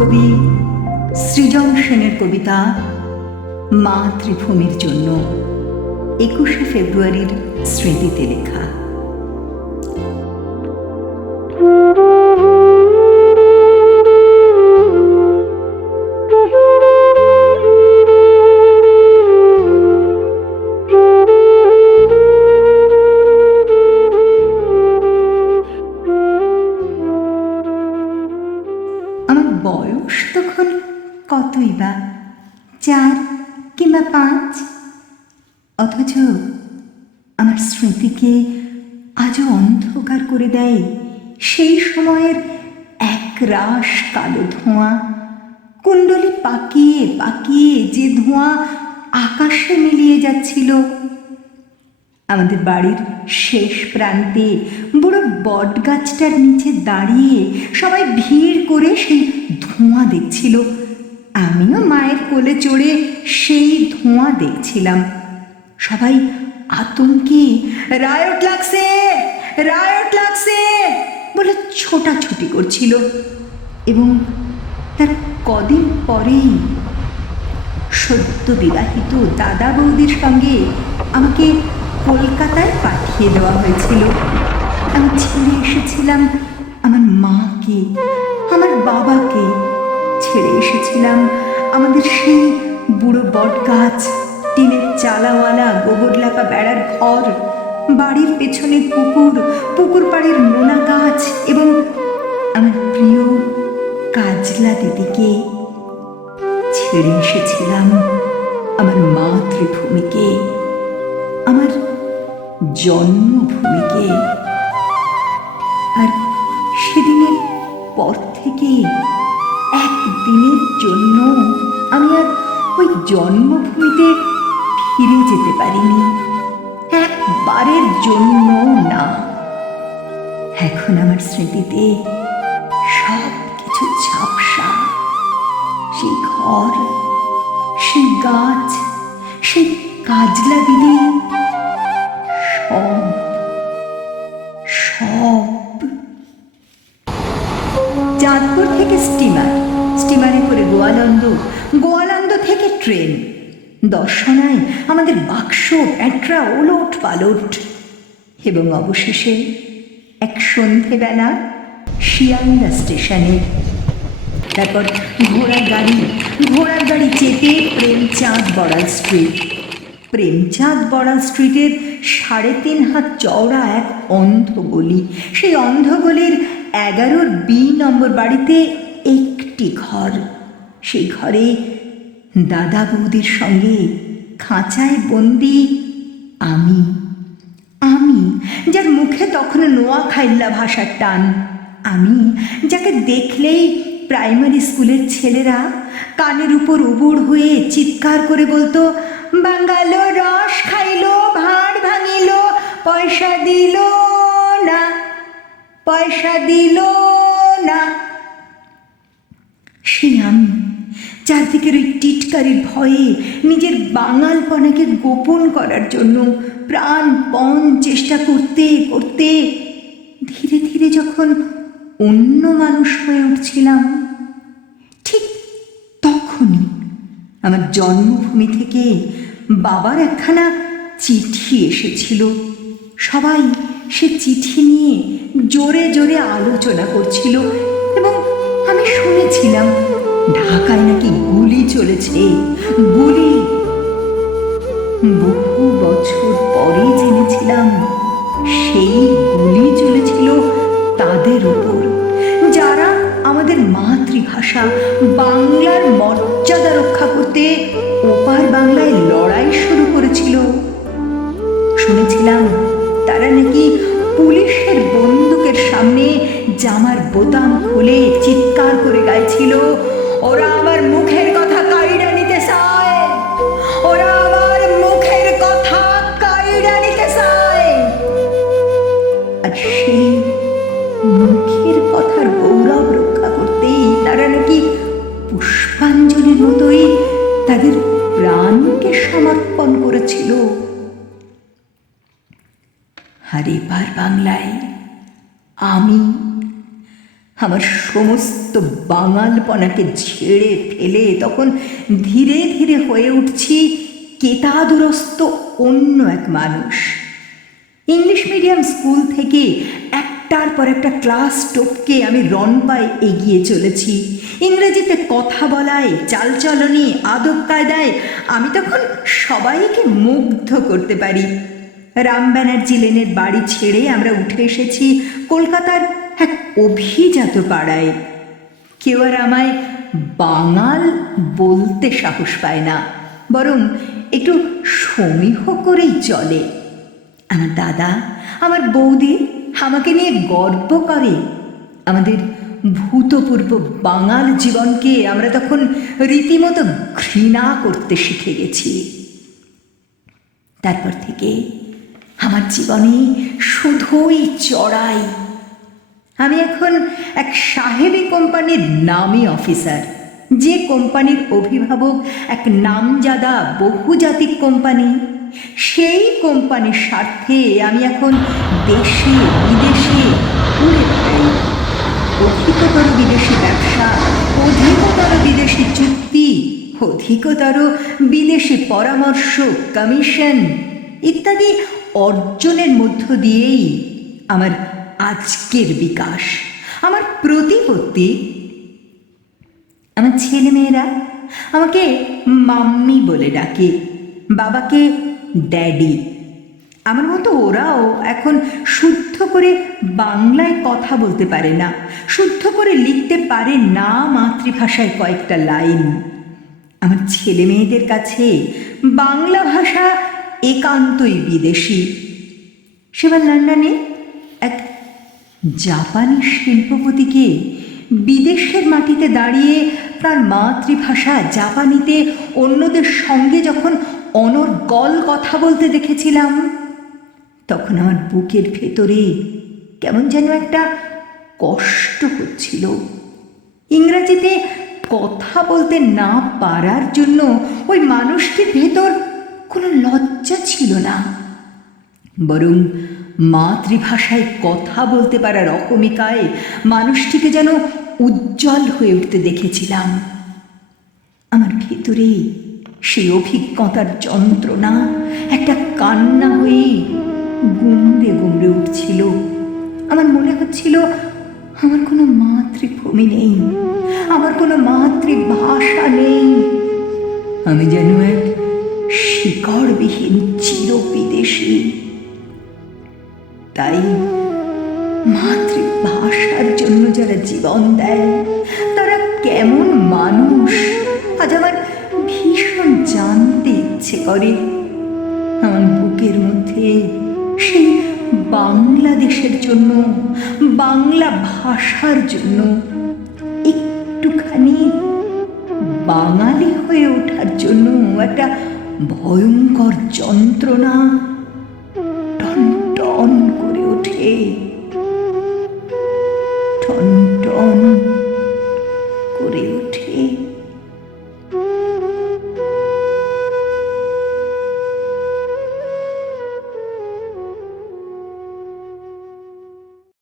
কবি সৃজন সেনের কবিতা মাতৃভূমির জন্য 21শে ফেব্রুয়ারির স্মৃতিতে লেখা। আমার বয়স তখন কতই বা, 4 কিংবা 5, অথচ আমার স্মৃতিকে আজও অন্ধকার করে দেয় সেই সময়ের একরাশ কালো ধোঁয়া। কুণ্ডলি পাকিয়ে পাকিয়ে যে ধোঁয়া আকাশে মিলিয়ে যাচ্ছিল। আমাদের বাড়ির শেষ প্রান্তে বুড়ো বট গাছটার নিচে দাঁড়িয়ে সবাই ভিড় করে সেই ধোঁয়া দেখছিল। আমিও মায়ের কোলে চড়ে সেই ধোঁয়া দেখছিলাম। সবাই আতঙ্কে রায়ট লাগছে, রায়ট লাগছে বলে ছোটাছুটি করছিল। এবং তার কদিন পরেই সদ্য বিবাহিত দাদা বৌদির সঙ্গে আমাকে কলকাতায় পাঠিয়ে দেওয়া হয়েছিল। আমি ছেড়ে এসেছিলাম আমার মাকে, আমার বাবাকে, ছেড়ে এসেছিলাম আমাদের সেই বুড়ো বট গাছ, টিনের চালাওয়ালা গোবর লেপা বেড়ার ঘর, বাড়ির পেছনে পুকুর, পুকুর পাড়ের নোনা গাছ এবং আমার প্রিয় কাজলা দিদিকে। ছেড়ে এসেছিলাম আমার মাতৃভূমিকে, আমার জন্মভূমিকে। আর সেদিনের পর থেকে একদিনের জন্য আমি আর ওই জন্মভূমিতে ফিরে যেতে পারিনি, একবারের জন্য না। এখন আমার স্মৃতিতে সব কিছু ঝাপসা। সেই ঘর, সেই গাছ, সেই কাজলা দিদি, সব সব। চাঁদপুর থেকে স্টিমারে করে গোয়ালন্দ, গোয়ালন্দ থেকে ট্রেন। দর্শনায় আমাদের বাক্স প্যাঁটরা ওলট পালট। এবং অবশেষে এক সন্ধেবেলা শিয়ালদা স্টেশনে। তারপর ঘোড়ার গাড়ি চেপে প্রেমচাঁদ বড়াল স্ট্রিট। প্রেমচাঁদ বড়াল স্ট্রিটের 3.5 হাত চওড়া এক অন্ধ গলি। সেই অন্ধ গলির 11 B নম্বর বাড়িতে একটি ঘর। সেই ঘরে দাদা বৌদির সঙ্গে খাঁচায় বন্দি আমি, যার মুখে তখন নোয়াখাইল্লা ভাষার টান। আমি যাকে দেখলেই প্রাইমারি স্কুলের ছেলেরা কানের উপর উবুড় হয়ে চিৎকার করে বলতো, বাঙ্গালো রস খাইলো, ভাঁড় ভাঙিল, পয়সা দিল না, পয়সা দিল না। সে আমি, চারদিকের ওই টিটকারির ভয়ে নিজের বাঙালপনাকে গোপন করার জন্য প্রাণপণ চেষ্টা করতে করতে ধীরে ধীরে যখন অন্য মানুষ হয়ে উঠছিলাম, ঠিক তখনই আমার জন্মভূমি থেকে বাবার একখানা চিঠি এসেছিল। সবাই সে চিঠি নিয়ে জোরে জোরে আলোচনা করছিল এবং আমি শুনেছিলাম ঢাকায় নাকি গুলি চলেছে, গুলি। বহু বছর পরে জেনেছিলাম সেই গুলি চলেছিল তাদের উপর, যারা আমাদের মাতৃভাষা বাংলার মর্যাদা রক্ষা করতে ওপার বাংলায় লড়াই শুরু করেছিল। শুনেছিলাম তারা নাকি পুলিশের বন্দুকের সামনে জামার বোতাম খুলে চিৎকার করে গাইছিল, ওরা আবার মুখের কথা কাইড়া নিতে চায়, ওরা আবার মুখের কথা কাইড়া নিতে চায়। আর সেই মুখের কথার গৌরব রক্ষা করতেই তারা নাকি পুষ্পাঞ্জলির মতোই তাদের প্রাণকে সমর্পণ করেছিল। আর এবার বাংলায় আমি আমার সমস্ত বাঙালপনাকে ঝেড়ে ফেলে তখন ধীরে ধীরে হয়ে উঠছি কেতাদুরস্ত অন্য এক মানুষ। ইংলিশ মিডিয়াম স্কুল থেকে একটার পর একটা ক্লাস টপকে আমি রনপায় এগিয়ে চলেছি। ইংরেজিতে কথা বলায়, চালচলনে, আদব কায়দায় আমি তখন সবাইকে মুগ্ধ করতে পারি। রাম ব্যানার্জি লেনের বাড়ি ছেড়ে আমরা উঠে এসেছি কলকাতার এক অভিজাত পাড়ায়। কেউ আর আমায় বাঙাল বলতে সাহস পায় না, বরং একটু সমীহ করেই চলে। আমার দাদা, আমার বৌদি আমাকে নিয়ে গর্ব করে। আমাদের ভূতপূর্ব বাঙাল জীবনকে আমরা তখন রীতিমতো ঘৃণা করতে শিখে গেছি। তারপর থেকে আমার জীবনে শুধুই চড়াই। আমি এখন এক সাহেবী কোম্পানির নামী অফিসার, যে কোম্পানির অভিভাবক এক নামজাদা বহুজাতিক কোম্পানি। সেই কোম্পানির স্বার্থে আমি এখন দেশে বিদেশে ঘুরে বেড়াই। অধিকতর বিদেশি ব্যবসা, অধিকতর বিদেশি চুক্তি, অধিকতর বিদেশি পরামর্শ, কমিশন ইত্যাদি অর্জনের মধ্য দিয়েই আমার আজকের বিকাশ, আমার প্রতিপত্তি। আমার ছেলেমেয়েরা আমাকে মাম্মি বলে ডাকে, বাবাকে ড্যাডি। আমার মতো ওরাও এখন শুদ্ধ করে বাংলায় কথা বলতে পারে না, শুদ্ধ করে লিখতে পারে না মাতৃভাষায় কয়েকটা লাইন। আমার ছেলে মেয়েদের কাছে বাংলা ভাষা একান্তই বিদেশি। সেবার লন্ডনে এক জাপানি শিল্পপতিকে বিদেশের মাটিতে দাঁড়িয়ে তার মাতৃভাষা জাপানিতে অন্যদের সঙ্গে যখন অনর্গল কথা বলতে দেখেছিলাম, তখন আমার বুকের ভেতরে কেমন যেন একটা কষ্ট হচ্ছিল। ইংরাজিতে কথা বলতে না পারার জন্য ওই মানুষটির ভেতর কোনো লজ্জা ছিল না, বরং মাতৃভাষায় কথা বলতে পারার অহমিকায় মানুষটিকে যেন উজ্জ্বল হয়ে উঠতে দেখেছিলাম। আমার ভেতরে সেই অভিজ্ঞতার যন্ত্রণা একটা কান্না হয়ে গুমড়ে গুমড়ে উঠছিল। আমার মনে হচ্ছিল আমার কোনো মাতৃভূমি নেই, আমার কোনো মাতৃভাষা নেই। আমি যেন এক শিকড়বিহীন চিরবিদেশী। তাই মাতৃভাষার জন্য যারা জীবন দেয় তারা কেমন মানুষ আজ আমার ভীষণ জানতে ইচ্ছে করে। আমার বুকের মধ্যে সেই বাংলাদেশের জন্য, বাংলা ভাষার জন্য একটুখানি বাঙালি হয়ে ওঠার জন্য একটা ভয়ঙ্কর যন্ত্রণা টন টন করে ওঠে, টন টন করে ওঠে।